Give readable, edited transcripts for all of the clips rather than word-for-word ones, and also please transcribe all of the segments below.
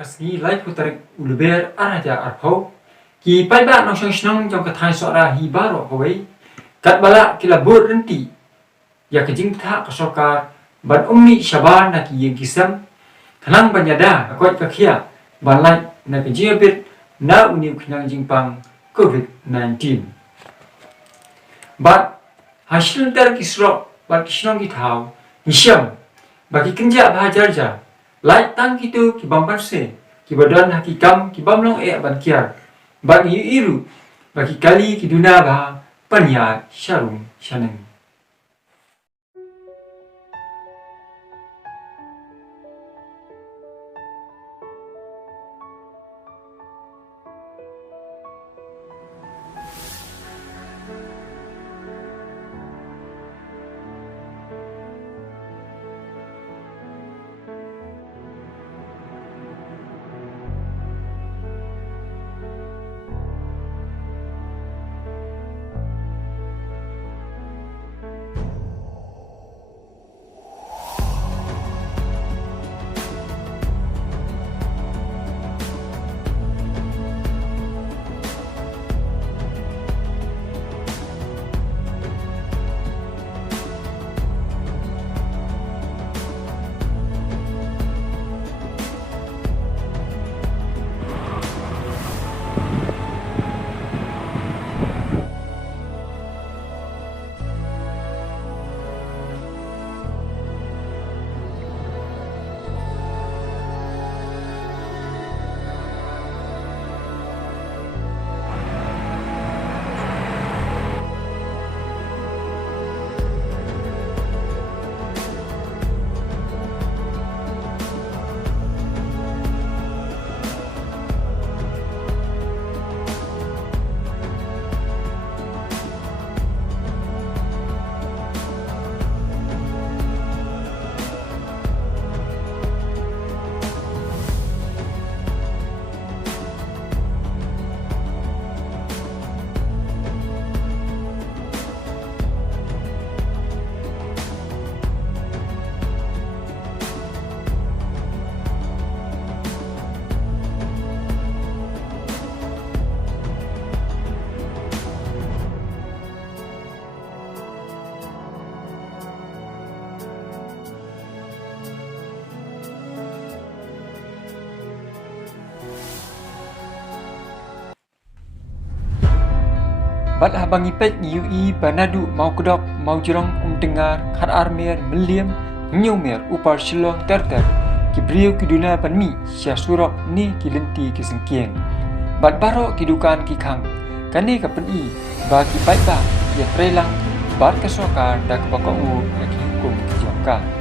kasni lai putarik uluber araja arpau ki paidbah nong senang jong kathai sora hi baro hoi kat bala kila bur renti ya ke jingtha ka Sorkar ban ummi shaban na ki yeng kisam khnang banyada akoi ka khia ban lai na ke jibit na uniu khnang jingpang COVID-19 bat hasil ter kisro bat kisnong githau hisyam bagi kenja bahajarja lai tang kitu ki bampan se ki badan hakikam ki bamlong ban kiar bagi iru bagi kali ki duna bah panya sharung shaneng bat habang ipet UI banadu mau kedok mau jerong dengar khat armer meliam nyumer upar silong terter kibriu kiduna panmi sia surok ni kilenti kisengkieng bat baro kidukan kikang kani kapeni ba ki paidbah ya trelang bat ka Sorkar dak bakau ya ki hukum kijaka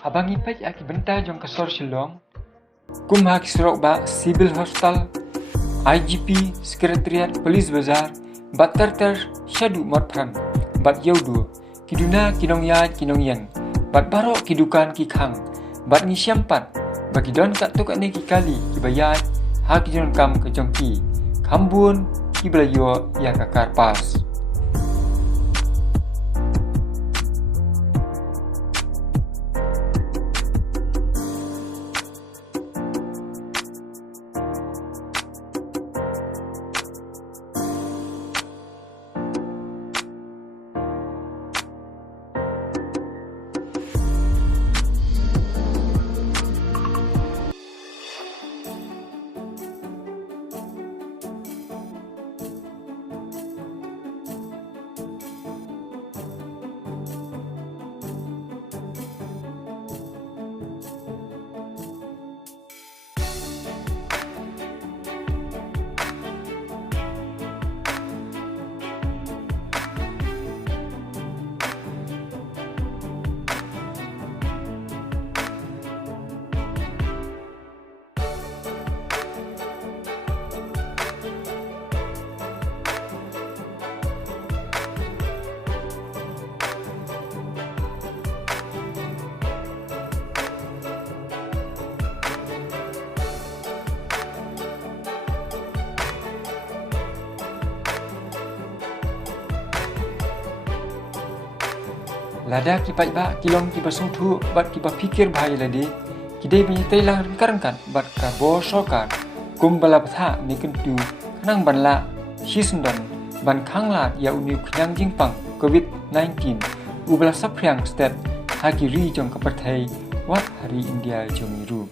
Abang ipaj aki bentar jong kasor Shillong. Kum haki surok ba Civil Hospital, IGP, Sekretariat Polis Bazar, bat ter syadu mot pram, bat yaudu, kiduna kinong ya kinong yang, bat barok kidukan ki khang, bat ni syampat, bagi don kat tu kat ni ki kali, ki bayat, haki jon kam ke jongki, kambun, ki belayo yang kakar pas. Lada ki paidbah kilong ki basung thu bat ki pikir bahaya ladi kidai banyak telah rengkan bat ka bo Sorkar kum bala patha ni kentu khnang banla hisundon ban khanglat ya uni khnang jingpang COVID-19 ubala saphriang step haki ri jong kapathai wat hari India jongiru.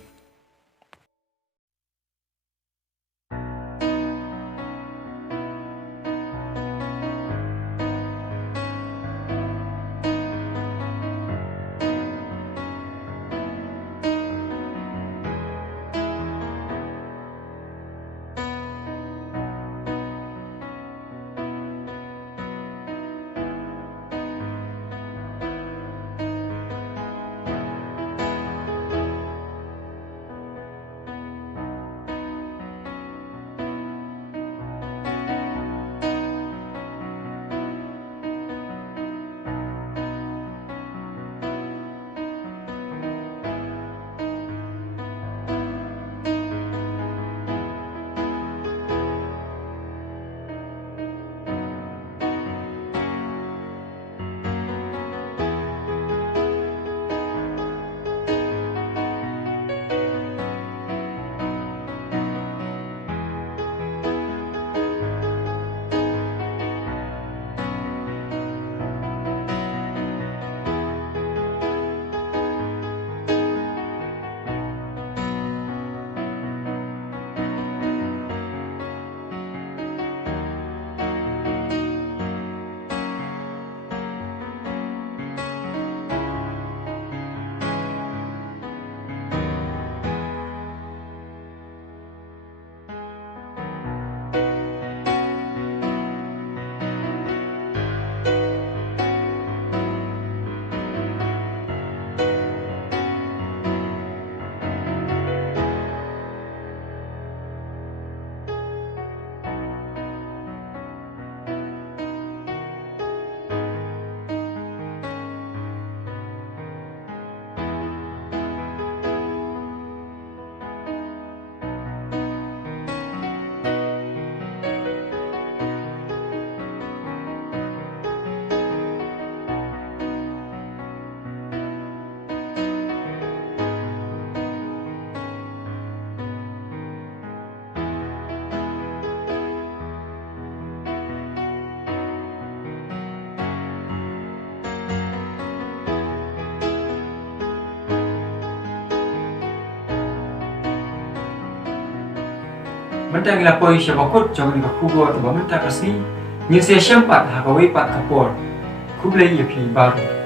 Mentang lapoi syabakut jong ni kubo tu mentang kasih. Nyusia syampat hakawi pat kapor. Kublai yapi baru.